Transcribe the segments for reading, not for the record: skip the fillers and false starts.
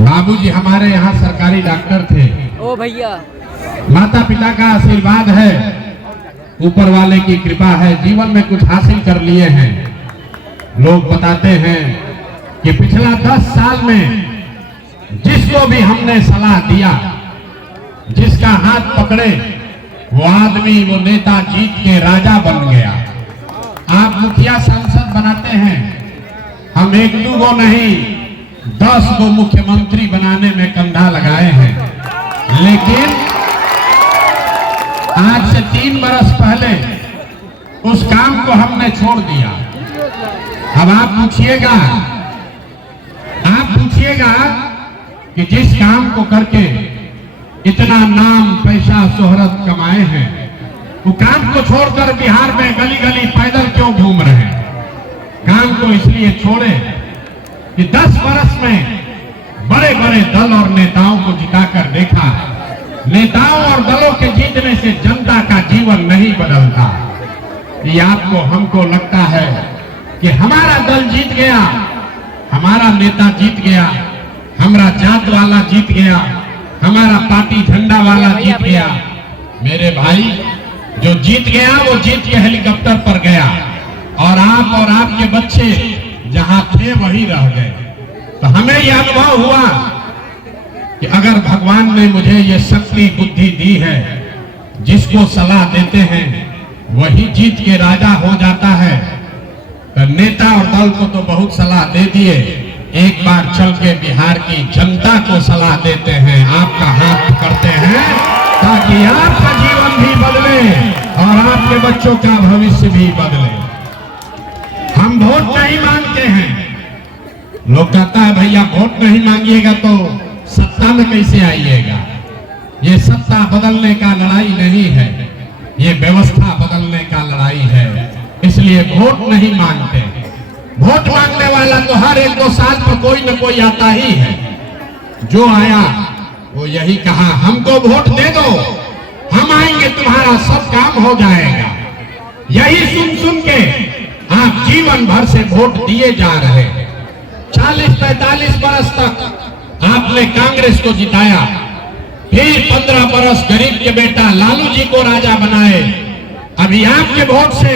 बाबूजी हमारे यहाँ सरकारी डॉक्टर थे। ओ भैया, माता पिता का आशीर्वाद है, ऊपर वाले की कृपा है, जीवन में कुछ हासिल कर लिए हैं। लोग बताते हैं कि पिछला 10 साल में जिसको भी हमने सलाह दिया, जिसका हाथ पकड़े, वो आदमी, वो नेता जीत के राजा बन गया। आप मुखिया सांसद बनाते हैं, हम 1-2 गो नहीं 10 गो मुख्यमंत्री बनाने में कंधा लगाए हैं। लेकिन आज से 3 बरस पहले उस काम को हमने छोड़ दिया। अब आप पूछिएगा कि जिस काम को करके इतना नाम, पैसा, शोहरत कमाए हैं, वो काम को छोड़कर बिहार में गली गली पैदल क्यों घूम रहे हैं? काम को इसलिए छोड़े कि 10 बरस में बड़े बड़े दल और नेताओं को जिताकर देखा, नेताओं और दलों के जीतने से जनता का जीवन नहीं बदलता। ये आपको, हमको लगता है कि हमारा दल जीत गया, हमारा नेता जीत गया, हमारा जात वाला जीत गया, हमारा पार्टी झंडा वाला जीत गया। मेरे भाई, जो जीत गया वो जीत के हेलीकॉप्टर पर गया, और आप और आपके बच्चे जहां थे वही रह गए। तो हमें यह अनुभव हुआ कि अगर भगवान ने मुझे ये शक्ति, बुद्धि दी है, जिसको सलाह देते हैं वही जीत के राजा हो जाता है। तो नेता और दल को तो बहुत सलाह दे दिए, एक बार चल के बिहार की जनता को सलाह देते हैं, आपका हाथ पकड़ते हैं, ताकि आपका जीवन भी बदले और आपके बच्चों का भविष्य भी बदले। हम वोट नहीं मांगते हैं। लोग कहता है भैया वोट नहीं मांगिएगा तो सत्ता में कैसे आइएगा? ये सत्ता बदलने का लड़ाई नहीं है, ये व्यवस्था बदलने का लड़ाई है। इसलिए वोट नहीं मांगते। वोट मांगने वाला तो हर 1-2 साल पर कोई न कोई आता ही है। जो आया वो यही कहा, हमको वोट दे दो, हम आएंगे, तुम्हारा सब काम हो जाएगा। यही सुन सुन के आप जीवन भर से वोट दिए जा रहे हैं। 40-45 बरस तक आपने कांग्रेस को जिताया, फिर 15 बरस गरीब के बेटा लालू जी को राजा बनाए। अभी आपके वोट से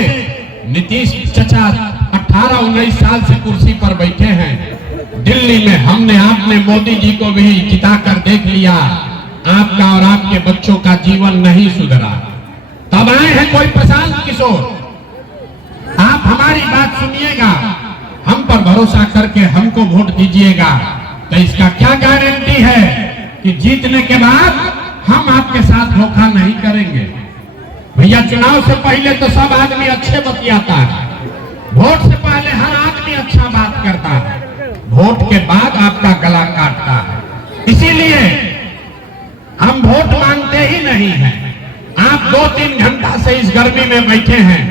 नीतीश चचा 18-19 साल से कुर्सी पर बैठे हैं। दिल्ली में हमने, आपने मोदी जी को भी जिताकर देख लिया। आपका और आपके बच्चों का जीवन नहीं सुधरा। तब आए हैं कोई प्रशांत किशोर। आप हमारी बात सुनिएगा, हम पर भरोसा करके हमको वोट दीजिएगा। तो इसका क्या गारंटी है कि जीतने के बाद हम आपके साथ धोखा नहीं करेंगे? भैया, चुनाव से पहले तो सब आदमी अच्छे बतियाता है, वोट से पहले हर आदमी अच्छा बात करता है, वोट के बाद आपका गला काटता है। इसीलिए हम वोट मांगते ही नहीं हैं। आप 2-3 घंटा से इस गर्मी में बैठे हैं।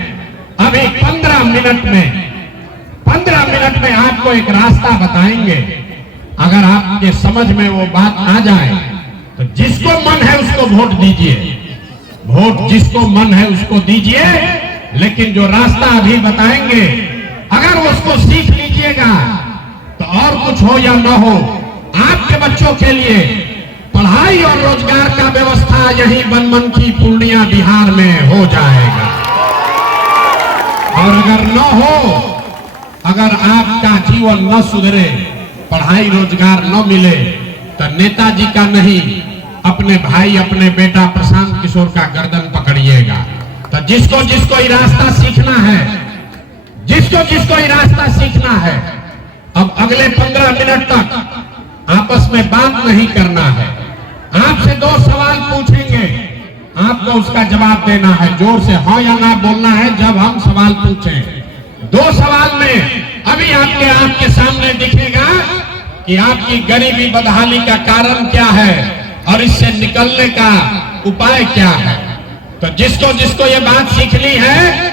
अभी 15 मिनट में आपको एक रास्ता बताएंगे। अगर आपके समझ में वो बात आ जाए तो जिसको मन है उसको वोट दीजिए, वोट जिसको मन है उसको दीजिए। लेकिन जो रास्ता अभी बताएंगे, अगर उसको सीख लीजिएगा तो और कुछ हो या ना हो, आपके बच्चों के लिए पढ़ाई और रोजगार का व्यवस्था यही बनमनखी पूर्णिया बिहार में हो जाएगा। और अगर न हो, अगर आपका जीवन न सुधरे, पढ़ाई रोजगार न मिले, तो नेताजी का नहीं, अपने भाई, अपने बेटा प्रशांत किशोर का गर्दन पकड़िएगा। तो जिसको जिसको ये रास्ता सीखना है, जिसको ये रास्ता सीखना है, अब अगले 15 मिनट तक आपस में बात नहीं करना है। आपसे 2 सवाल पूछेंगे, आपको उसका जवाब देना है। जोर से हाँ या ना बोलना है जब हम सवाल पूछें। 2 सवाल में अभी आपके आंख के सामने दिखेगा कि आपकी गरीबी बदहाली का कारण क्या है और इससे निकलने का उपाय क्या है। तो जिसको जिसको ये बात सीखनी है,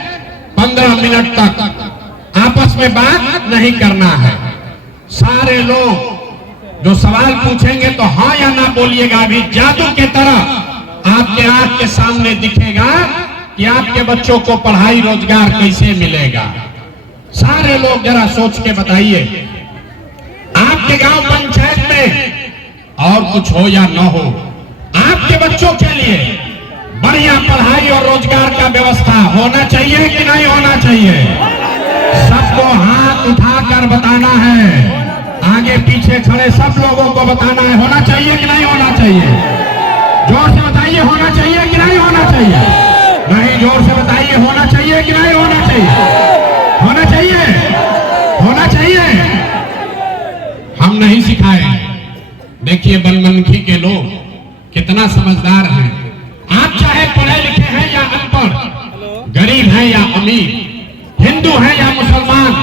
15 मिनट तक आपस में बात नहीं करना है। सारे लोग जो सवाल पूछेंगे तो हाँ या ना बोलिएगा। अभी जादू के तरह आपके आंख के सामने दिखेगा कि आपके बच्चों को पढ़ाई रोजगार कैसे मिलेगा। सारे लोग जरा सोच के बताइए, आपके गांव पंचायत में और कुछ हो या न हो, आपके बच्चों के लिए बढ़िया पढ़ाई और रोजगार का व्यवस्था होना चाहिए कि नहीं होना चाहिए? सबको हाथ उठाकर बताना है, आगे पीछे खड़े सब लोगों को बताना है, होना चाहिए कि नहीं होना चाहिए? जोर से बताइए, होना चाहिए कि नहीं होना चाहिए? नहीं, जोर से बताइए, होना चाहिए कि नहीं होना चाहिए? होना चाहिए, होना चाहिए। हम नहीं सिखाए। देखिए बनमनखी के लोग कितना समझदार हैं। आप चाहे पढ़े लिखे हैं या अनपढ़, गरीब हैं या अमीर, हिंदू है या मुसलमान,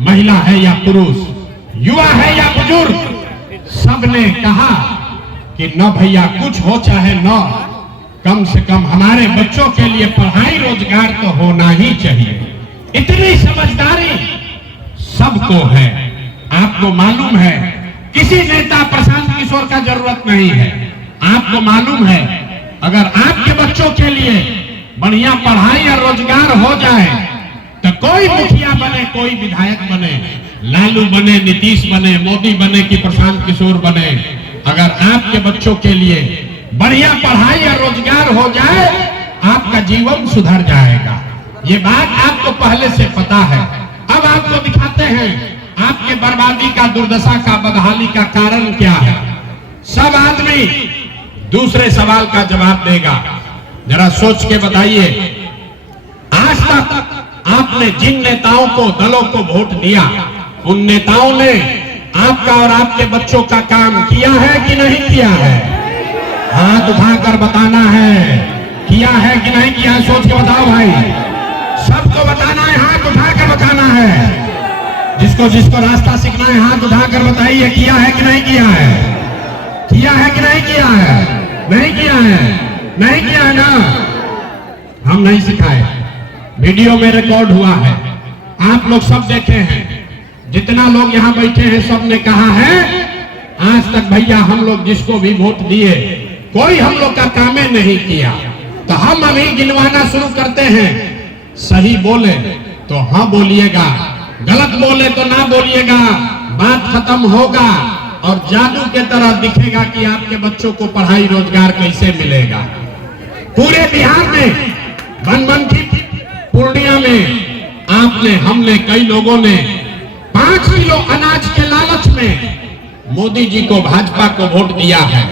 महिला है या पुरुष, युवा है या बुजुर्ग, सबने कहा कि न भैया कुछ हो चाहे न, कम से कम हमारे बच्चों के लिए पढ़ाई रोजगार तो होना ही चाहिए। इतनी समझदारी सबको है। आपको मालूम है किसी नेता प्रशांत किशोर का जरूरत नहीं है। आपको मालूम है अगर आपके बच्चों के लिए बढ़िया पढ़ाई और रोजगार हो जाए तो कोई मुखिया बने, कोई विधायक बने, लालू बने, नीतीश बने, मोदी बने कि प्रशांत किशोर बने, अगर आपके बच्चों के लिए बढ़िया पढ़ाई और रोजगार हो जाए आपका जीवन सुधर जाएगा। ये बात आपको पहले से पता है। अब आपको दिखाते हैं आपके बर्बादी का, दुर्दशा का, बदहाली का कारण क्या है। सब आदमी दूसरे सवाल का जवाब देगा। जरा सोच के बताइए, आज तक आपने जिन नेताओं को, दलों को वोट दिया, उन नेताओं ने आपका और आपके बच्चों का काम किया है कि नहीं किया है? हाथ उठाकर बताना है, किया है कि नहीं किया है? सोच के बताओ भाई, सबको बताना है, हाथ उठाकर बताना है। जिसको जिसको रास्ता सीखना है हाथ उठाकर बताइए, किया है कि नहीं किया है? किया है कि नहीं किया है? नहीं किया है, नहीं किया है ना? हम नहीं सिखाए। वीडियो में रिकॉर्ड हुआ है, आप लोग सब देखे हैं। जितना लोग यहाँ बैठे हैं सब ने कहा है आज तक भैया हम लोग जिसको भी वोट दिए कोई हम लोग का कामे नहीं किया। तो हम अभी गिनवाना शुरू करते हैं। सही बोले तो हाँ बोलिएगा, गलत बोले तो ना बोलिएगा। बात खत्म होगा और जादू के तरह दिखेगा कि आपके बच्चों को पढ़ाई रोजगार कैसे मिलेगा। पूरे बिहार में, बनमनखी पूर्णिया में आपने, हमने, कई लोगों ने 5 किलो अनाज के लालच में मोदी जी को, भाजपा को वोट दिया है।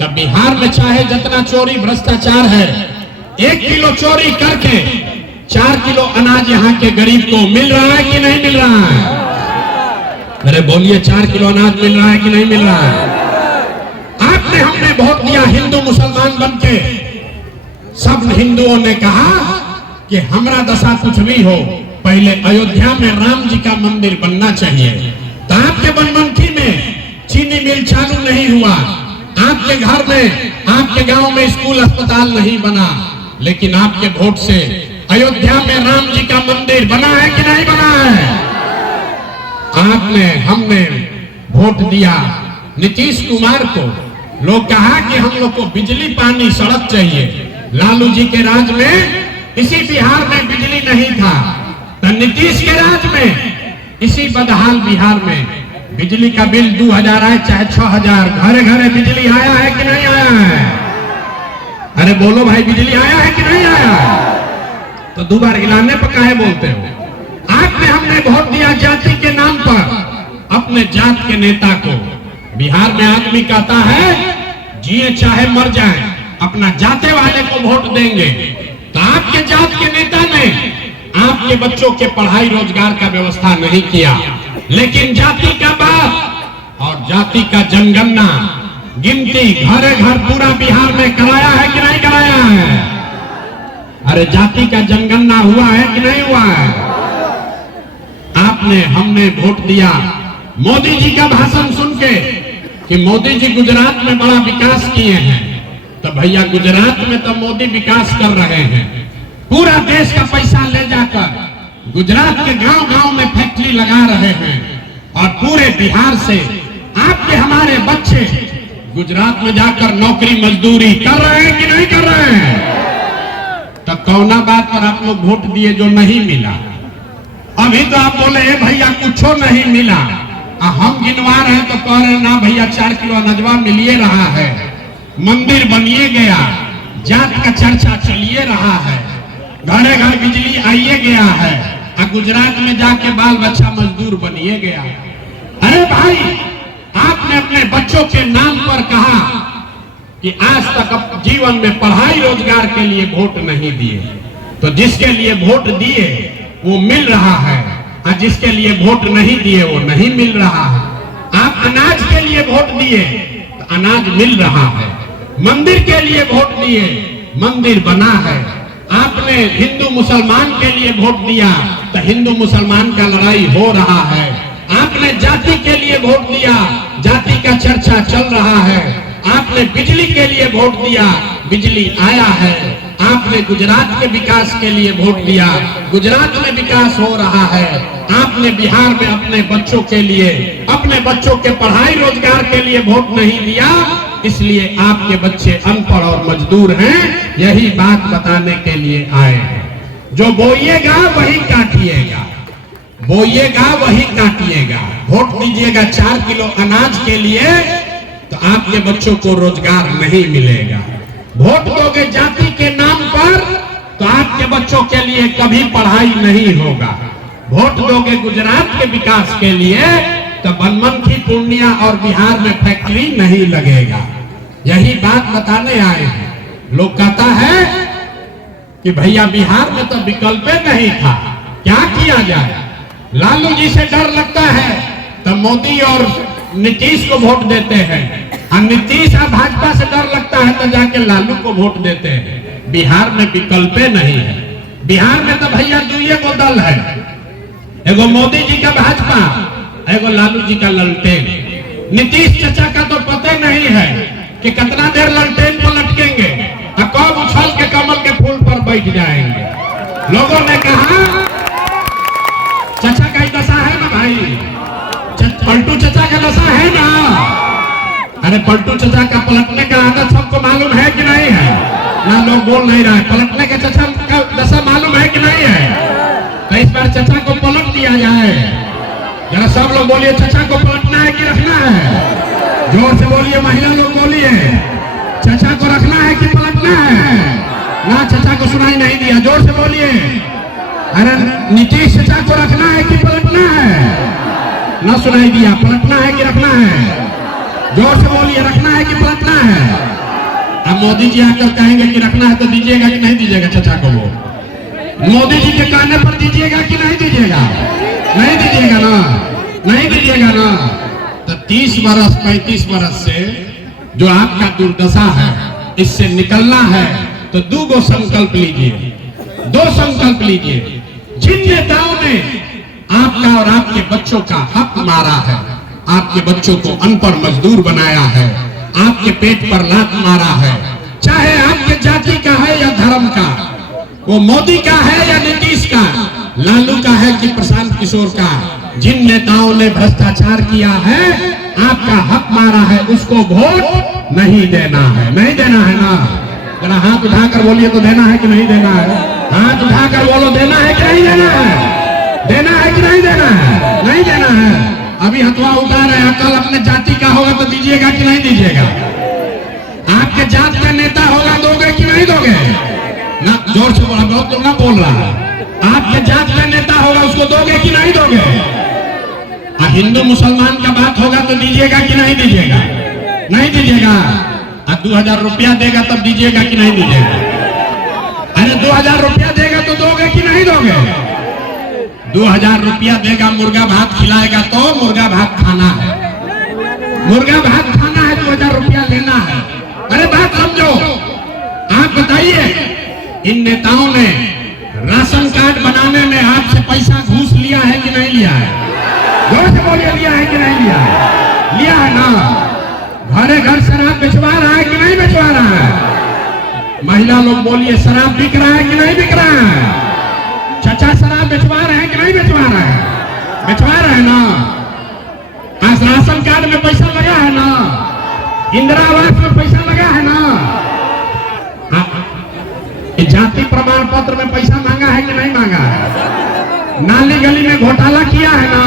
तब बिहार में चाहे जितना चोरी भ्रष्टाचार है, 1 किलो चोरी करके 4 किलो अनाज यहाँ के गरीब को मिल रहा है कि नहीं मिल रहा है? अरे बोलिए, 4 किलो अनाज मिल रहा है कि नहीं मिल रहा है? आपने, हमने वोट दिया हिंदू मुसलमान बनके। सब हिंदुओं ने कहा कि हमारा दशा कुछ भी हो, पहले अयोध्या में राम जी का मंदिर बनना चाहिए। तो आपके बनमनखी में चीनी मिल चालू नहीं हुआ, आपके घर में, आपके गांव में स्कूल अस्पताल नहीं बना, लेकिन आपके वोट से अयोध्या में राम जी का मंदिर बना है कि नहीं बना है? आपने, हमने वोट दिया नीतीश कुमार को। लोग कहा कि हम लोग को बिजली, पानी, सड़क चाहिए। लालू जी के राज में इसी बिहार में बिजली नहीं था, तो नीतीश के राज में इसी बदहाल बिहार में बिजली का बिल 2000 आए चाहे 6000, घरे घरे बिजली आया है कि नहीं आया है? अरे बोलो भाई, बिजली आया है कि नहीं आया है? तो 2 बार हिलाने पर काहे बोलते हो? आपने, हमने वोट दिया जाति के नाम पर अपने जात के नेता को। बिहार में आदमी कहता है जिए चाहे मर जाए अपना जाते वाले को वोट देंगे। तो आपके जात के नेता ने आपके बच्चों के पढ़ाई रोजगार का व्यवस्था नहीं किया, लेकिन जाति का बात और जाति का जनगणना, गिनती घरे घर पूरा बिहार में कराया है कि नहीं कराया है? अरे जाति का जनगणना हुआ है कि नहीं हुआ है? आपने, हमने वोट दिया मोदी जी का भाषण सुन के कि मोदी जी गुजरात में बड़ा विकास किए हैं। तो भैया गुजरात में तो मोदी विकास कर रहे हैं, पूरा देश का पैसा ले जाकर गुजरात के गांव गांव में फैक्ट्री लगा रहे हैं और पूरे बिहार से आपके, हमारे बच्चे गुजरात में जाकर नौकरी मजदूरी कर रहे हैं कि नहीं कर रहे हैं? तो कौना बात पर आप लोग वोट दिए जो नहीं मिला? अभी तो आप बोले भैया कुछो नहीं मिला, हम गिनवा रहे हैं तो कह रहे ना भैया 4 किलो अनजवा मिलिए रहा है, मंदिर बनिए गया, जात का चर्चा चलिए रहा है, घरे घर बिजली आइए गया है, और गुजरात में जाके बाल बच्चा मजदूर बनिए गया। अरे भाई, आपने अपने बच्चों के नाम पर कहा कि आज तक जीवन में पढ़ाई रोजगार के लिए वोट नहीं दिए, तो जिसके लिए वोट दिए वो मिल रहा है, और जिसके लिए वोट नहीं दिए वो नहीं मिल रहा है। आप अनाज के लिए वोट दिए तो अनाज मिल रहा है, मंदिर के लिए वोट दिए मंदिर बना है, आपने हिंदू मुसलमान के लिए वोट दिया तो हिंदू मुसलमान का लड़ाई हो रहा है, आपने जाति के लिए वोट दिया जाति का चर्चा चल रहा है, आपने बिजली के लिए वोट दिया बिजली आया है, आपने गुजरात के विकास के लिए वोट दिया गुजरात में विकास हो रहा है, आपने बिहार में अपने बच्चों के लिए, अपने बच्चों के पढ़ाई रोजगार के लिए वोट नहीं दिया, इसलिए आपके बच्चे अनपढ़ और मजदूर हैं। यही बात बताने के लिए आए हैं। जो बोइएगा वही काटिएगा, बोइएगा वही काटिएगा। वोट दीजिएगा 4 किलो अनाज के लिए तो आपके बच्चों को रोजगार नहीं मिलेगा। वोट दोगे जाति के नाम पर तो आपके बच्चों के लिए कभी पढ़ाई नहीं होगा। वोट दोगे गुजरात के विकास के लिए तो बनमनखी, पूर्णिया और बिहार में फैक्ट्री नहीं लगेगा। यही बात बताने आए हैं। लोग कहता है कि भैया बिहार में तो विकल्प नहीं था, क्या किया जाए? लालू जी से डर लगता है तो मोदी और नीतीश को वोट देते हैं, और नीतीश और भाजपा से डर लगता है तो जाके लालू को वोट देते हैं। बिहार में विकल्प नहीं है। बिहार में तो भैया दुइये को दल है, एगो मोदी जी का भाजपा, एगो लालू जी का ललटेन। नीतीश चाचा का तो पता नहीं है कि कितना देर ललटेन पर लटकेंगे और कब उछल के कमल के फूल पर बैठ जाएंगे। लोगों ने कहा चाचा का ही दशा है ना भाई, पलटू चाचा का दशा है ना। अरे पलटू चाचा का पलटने का आदत सबको मालूम है कि नहीं है? ना लोग बोल नहीं रहा है। पलटने के चाचा का दशा मालूम है कि नहीं है? तो इस बार चाचा को पलट दिया जाए। जरा सब लोग बोलिए, चाचा को पलटना है कि रखना है? जोर से बोलिए, महिला लोग बोलिए, चाचा को रखना है कि पलटना है? ना चाचा को सुनाई नहीं दिया, जोर से बोलिए। अरे नीतीश चाचा को रखना है कि पलटना है? ना सुनाई दिया, पलटना है कि रखना है? जोर से बोलिए, रखना है कि पलटना है? अब मोदी जी आकर कहेंगे कि रखना है तो दीजिएगा कि नहीं दीजिएगा चाचा को वोट? मोदी जी के कहने पर दीजिएगा कि नहीं दीजिएगा? नहीं दीजिएगा ना, नहीं दीजिएगा ना। तो 30 बरस 35 बरस से जो आपका दुर्दशा है, इससे निकलना है तो 2 संकल्प लीजिए, 2 संकल्प लीजिए। जिन नेताओं ने आपका और आपके बच्चों का हक मारा है, आपके बच्चों को अनपढ़ मजदूर बनाया है, आपके पेट पर लात मारा है, चाहे आपके जाति का है या धर्म का, वो मोदी का है या नीतीश का, लालू का है कि प्रशांत किशोर का, जिन नेताओं ने भ्रष्टाचार किया है, आपका हक मारा है, उसको वोट नहीं देना है। नहीं देना है ना? जरा हाथ उठाकर बोलिए तो देना है कि नहीं देना है? हाथ उठाकर बोलो, देना है कि नहीं देना है? देना है कि नहीं देना है? नहीं देना है। अभी हथवा उतार रहे हैं, कल अपने जाति का होगा तो दीजिएगा कि नहीं दीजिएगा? आपके जात का नेता होगा, दोगे कि नहीं दोगे? ना, जोर से बोला, बहुत लोग ना बोल रहा है। आपके जात का नेता होगा, उसको दोगे कि नहीं दोगे? हिंदू मुसलमान का बात होगा तो दीजिएगा कि नहीं दीजिएगा? नहीं दीजिएगा। 2000 रुपया देगा तब दीजिएगा कि नहीं दीजिएगा? अरे 2000 रुपया देगा तो दोगे कि नहीं दोगे? 2000 रुपया देगा, मुर्गा भात खिलाएगा तो मुर्गा भात खाना है, मुर्गा भात खाना है, 2000 रुपया लेना है। अरे बात समझो। आप बताइए, इन नेताओं ने राशन कार्ड बनाने में आपसे पैसा घूस लिया है कि नहीं लिया है? जोर से बोलिए, लिया है कि नहीं लिया है? लिया है ना? घरे घर शराब बेचवा रहा है कि नहीं बेचवा रहा है? महिला लोग बोलिए, शराब बिक रहा है कि नहीं बिक रहा है? चाचा शराब बेचवा रहे हैं कि नहीं बेचवा रहे हैं? बेचवा रहे हैं ना? आज राशन कार्ड में पैसा लगा है ना? इंदिरा आवास में पैसा लगा है ना? जाति प्रमाण पत्र में पैसा मांगा है कि नहीं मांगा है? नाली गली में घोटाला किया है ना?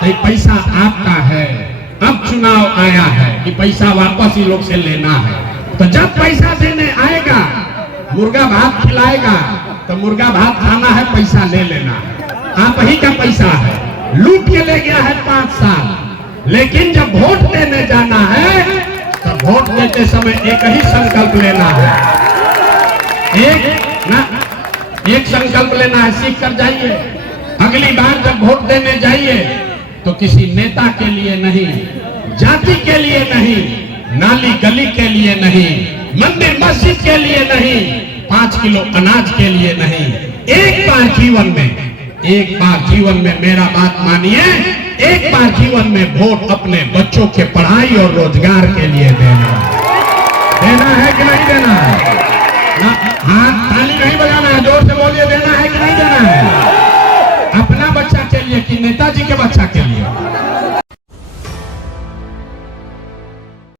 तो ये पैसा आपका है, अब चुनाव आया है कि पैसा वापस ही लोग से लेना है। तो जब पैसा देने आएगा, मुर्गा भात खिलाएगा, तो मुर्गा भात खाना है, पैसा ले लेना है। आप ही का पैसा है, लूट के ले गया है 5 साल। लेकिन जब वोट देने जाना है तो वोट देते समय एक ही संकल्प लेना है, एक संकल्प लेना है, सीख कर जाइए। अगली बार जब वोट देने जाइए तो किसी नेता के लिए नहीं, जाति के लिए नहीं, नाली गली के लिए नहीं, मंदिर मस्जिद के लिए नहीं, 5 किलो अनाज के लिए नहीं, एक बार जीवन में मेरा बात मानिए, एक बार जीवन में वोट अपने बच्चों के पढ़ाई और रोजगार के लिए देना है कि नहीं देना है? हाँ, ताली नहीं बजाना है, जोर से बोलिए, देना है कि नहीं देना है? अपना बच्चा के लिए कि नेताजी के बच्चा के लिए?